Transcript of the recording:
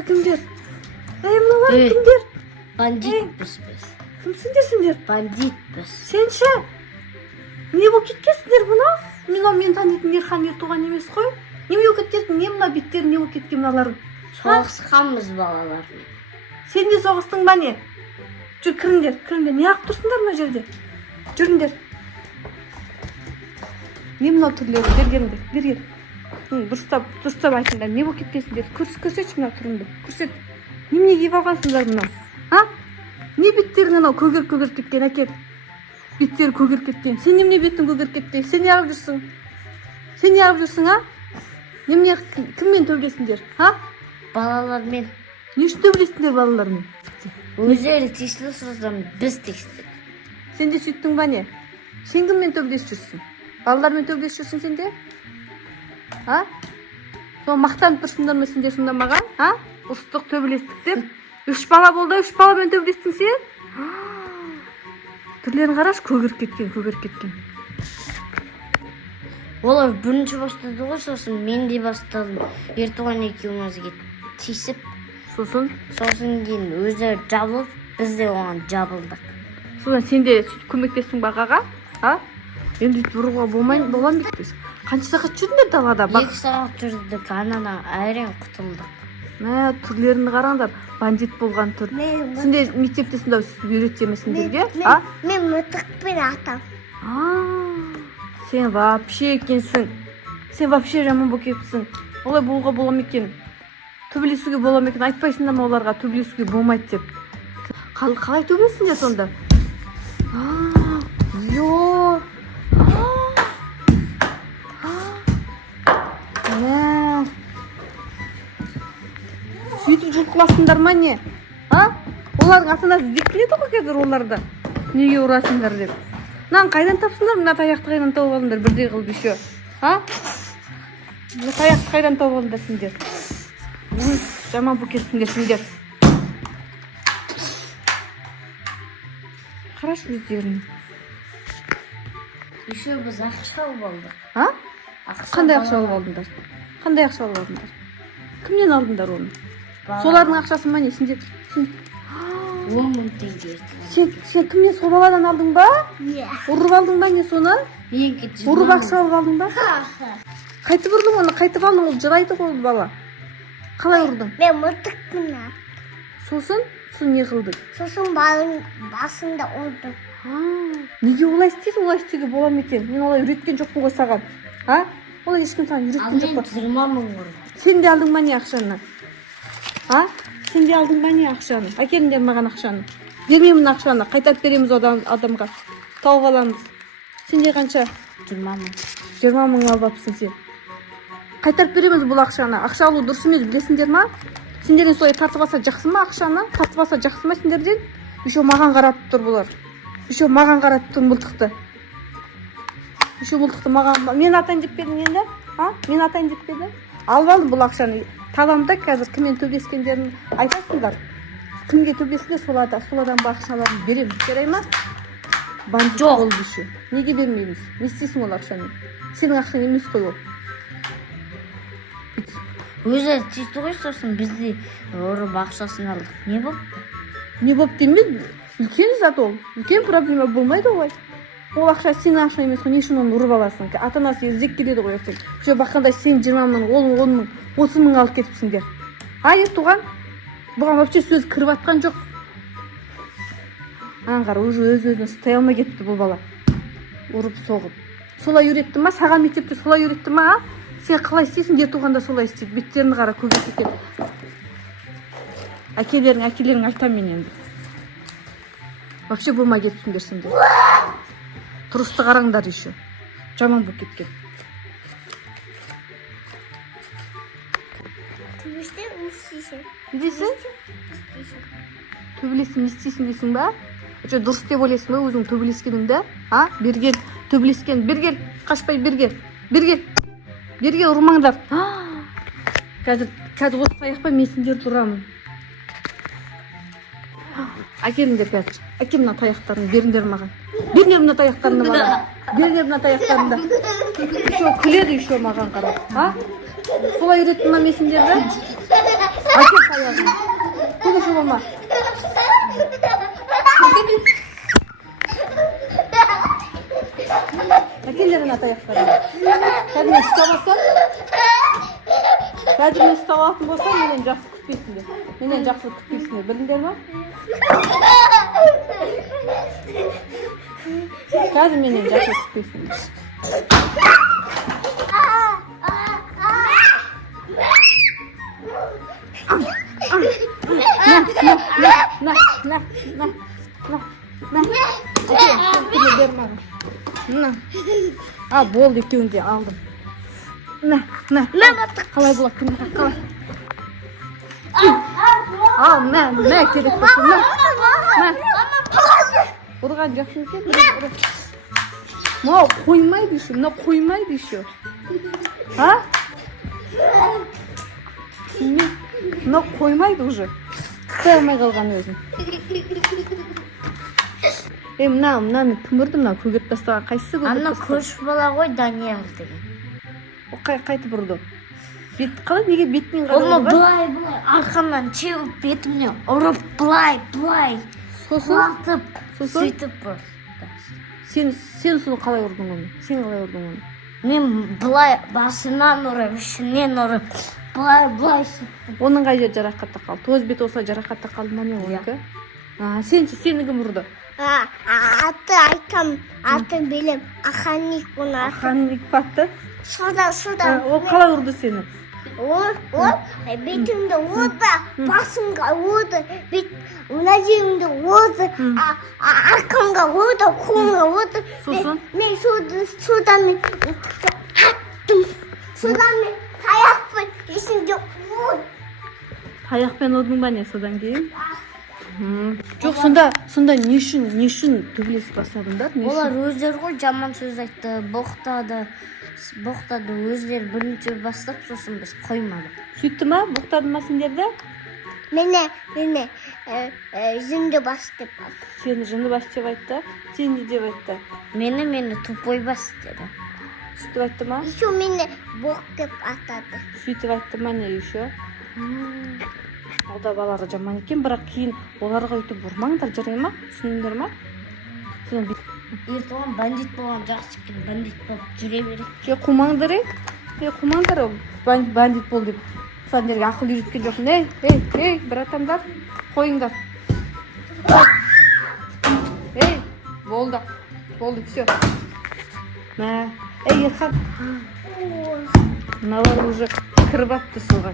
мыналар кимдер? Мыналар кимдер? Бандитпіз біз. Кимсиңдер сендер? Бандитпіз. Сенші? Не болып кеткенсіңдер бұна? Мен танитын Ерхан Ертуған емес қой. Неме болып кеткенсің? Не мына беттер не болып кеткен мыналардың? Соғысқанбыз балалармен. Сен де соғыстың ба не? Жүр, кіріңдер. Не ақ тұрсыңдар мына жерде? Жүріңдер. Не мынау түрлері? Бергендер. Дұрыстап айтыңдар. Не болып кеткенсіңдер? Көрсетші мынау түріңді. Көрсет. Немене киіп алғансыңдар мынау? А? Не беттерің анау көгеріп кеткен, әкел. Беттері көгеріп кеткен. Сен немене беттің көгеріп кеткен? Сен не ағып жүрсің, а? Немене кіммен төбелесіңдер, а? Балалармен. Не үшін төбелестіңдер балалармен? Өздері тиісті сұрасам, біз тиістік. Сен де сөйттің ба не? Сен кіммен төбелесіп жүрсің? Балалармен төбелесіп жүрсің сен де? А? Сол мақтанып тұрсыңдар ма сендер сонда маған? А? Ұрыстық төбелестік деп. 3 бала болды, 3 баламен төбелестің сен? Түрлерін қараш, көгеріп кеткен. Олар бірінші бастады ғой, сосын мен де бастадым. Ертуған екеумізге тиісіп. Сосын кейін өздері жабылып, біз де оған жабылдық. Содан сен де көмектестің бағаға? А? Енді бұруға болман беттес. Қанша сағат жүрдіңдер далада? 2 сағат жүрдік, анадан әрең құтылдық. Мә, түрлерін қараңдар, бандит болған түр. Сендер мектепте сонда үйретемесіңдерге? Мен мылтықпен атам. Сен вообще екенсің. Сен вообще жаман болып кетіпсің. Олай болуға бола ма екен? Төбелесуге бола ма екен? Айтпайсыңдар ма оларға төбелесуге болмайды деп? Қалай төбелесіңдер сонда? Йо! Сөйтіп жұлқыласыңдар ма не? Олардың ата-анасы іздеп келеді ғой қазір оларды. Неге ұрасыңдар деп. Қайдан тапсыңдар? Мына таяқты қайдан тауып алдыңдар бірдей қылып еще? Мына таяқты қайдан тауып алдыңдар сендер? Жаман болып кеттіңдер сендер. Қараш өздерін. Еще біз ақша алып алдық. Қандай ақша алып алдыңдар? Кімнен алдыңдар оны? Солардың ақшасы ма не? Сендер 10 мың теңге. Сен кімнен сол баладан алдың ба? Ұрып алдың ба не соны? Ұрып ақша алып алдың ба? Қайтып ұрдың оны? Қайтып алдың? Ол жырайды ғой бала. Қалай ұрдың? Мен мылтықпен атам. Сосын не қылдың? Сосын басында ұрдым. Неге олай істейсің? Олай істеуге бола ма екен? Мен олай үйреткен жоқпын ғой саған. Олай ешкім саған үйреткен жоқ па? 20 мың ұрдым. Сен де алдың ба не ақшаны? Сен де алдың ба не ақшаны? Әкеліңдер маған ақшаны. Бермеймін ақшаны. Қайтарып береміз адамға. Тауып аламыз. Сенде қанша? 20 мың. 20 мың алып апсың сен. Қайтарып береміз бұл ақшаны. Ақша алу дұрыс емес, білесіңдер ма? Сендерден солай тартып алса жақсы ма ақшаны? Тартып алса жақсы ма сендерден? Еще маған қаратып тұр бұлар. Еще маған қаратып тұр мылтықты. Еще мылтықты маған. Мен атайын деп бердің енді? Мен атайын деп бердің? Алып алдым бұл ақшаны. Таламда қазір кіммен төбелескендерін айтасыңдар. Кімге төбелесіңдер, сол адам ақшаларын беремін. Жарай ма? Бандит болып еще. Неге бермейміз? Не істейсің ол ақшаны? Сенің ақшаң емес қой ол. Өздері тиісті ғой, сосын бізде ұрып ақшасын алдық. Не болды? Не болып демейді? Үлкен зат ол. Үлкен проблема болмайды ғой. Ол ақша сенің ақшаң емес қой. Не үшін оны ұрып аласың? Ата-анасы іздеп келеді ғой ертең. Уже баққандай сен 20 мың, ол 10 мың, 30 мың алып кетіпсіңдер. Ертуған? Бұған вообще сөз кіріп атқан жоқ. Аңғар, уже өз-өзіне ұстай алмай кетті бұл бала. Ұрып соғып. Солай үйретті ма? Саған мектепте солай үйретті ма? Сен қалай істейсің? Ертуғанда солай істейді. Беттерін қара көгеріп кеткен. Әкелерің айтам мен енді. Вообще болмай кетіпсіңдер сендер. Тұрысты қараңдар еще. Жаман болып кеткен. Не дейсің? Төбелесің, не істейсің дейсің ба? Дұрыс деп ойлайсың ба өзің төбелескеніңді? Берген, төбелескен, берген, қашпай берген. Ұрмаңдар. Қазір осы таяқпай мен сендерді ұрамын. Әкеліңдер қазір. Әкел мына таяқтарын беріңдер маған. Беріңдер мына таяқтарымды маған. Беріңдер мына таяқтарымды. Еще күледі еще маған қарап. А? Солай үйреттім ма мен сендерді? Әкел таяғын. Бұл еще болма. Әкелдер мына таяқтарымды. Кәдімгі ұстамасам, кәдімгі ұстап алатын болсам, менен жақсы күтпейсіңдер. Менен жақсы күтпейсіңдер. Білдіңдер ма? Қазір менен жақсы күтпейсіңдер. А, болды, екеуін де алдым. Қалай болады, қалай? Ал, керек болсын, ұрған жақсы екен. Мынау қоймайды еще, мынау қоймайды еще. А? Мынау қоймайды уже. Қыстай алмай қалған өзін. Мынаны кім ұрды, мынау көгет бастаған қайсысы көгет бастаған? Ана көрші бала ғой, Данияр деген. Қайтып ұрды? Бет қалай, неге бетінен қарады Оны ба? былай, арқамнан теуіп бетімнен ұрып, былай. Сосын? Сөйтіп ұрды. Сен соны қалай ұрдың оны? Сен қалай ұрдың оны? Мен былай басынан ұрып, ішінен ұрып, былай сөйттім. Оның қай жер жарақатта қалды? Тоз бет осылай жарақатта қалды ма не оныкі? Сені кім ұрды? Аты айтам, атын білем. Охранник оны. Охранник батты? Содан. Ол қалай ұрды сені? Ол бетімді ұрды, басымға ұрды, мына жерімді ұрды, арқамға ұрды, қолымға ұрды. Сосын? Мен содан аттым. Содан мен таяқпен есімде ұрды. Таяқпен ұрдың ба не содан кейін? Жоқ, сонда не үшін төбелесіп бастадыңдар? Олар өздері ғой жаман сөз айтты, боқтады өздері бірінші бастап, сосын біз қоймадық. Сөйтті ма? Боқтады ма сендерді? Мені жынды бас деп алды. Сені жынды бас деп айтты? Сені не деп айтты? Мені тупой бас деді. Сөйтіп айтты ма? Еще мені боқ деп атады. Сөйтіп айтты ма не еще? Ол да балаға жаман екен, бірақ кейін оларға өйтіп ұрмаңдар, жарай ма? Түсіндіңдер ма? Ертоған бандит болған жақсы екен, бандит болып жүре береді. Қумаңдар, қумаңдар, бандит бол деп. Сендерге ақыл үйреткен жоқпын. Ей, братандар, қойыңдар. Болды, все. Ерхан. Мыналар уже кіріп апты суға.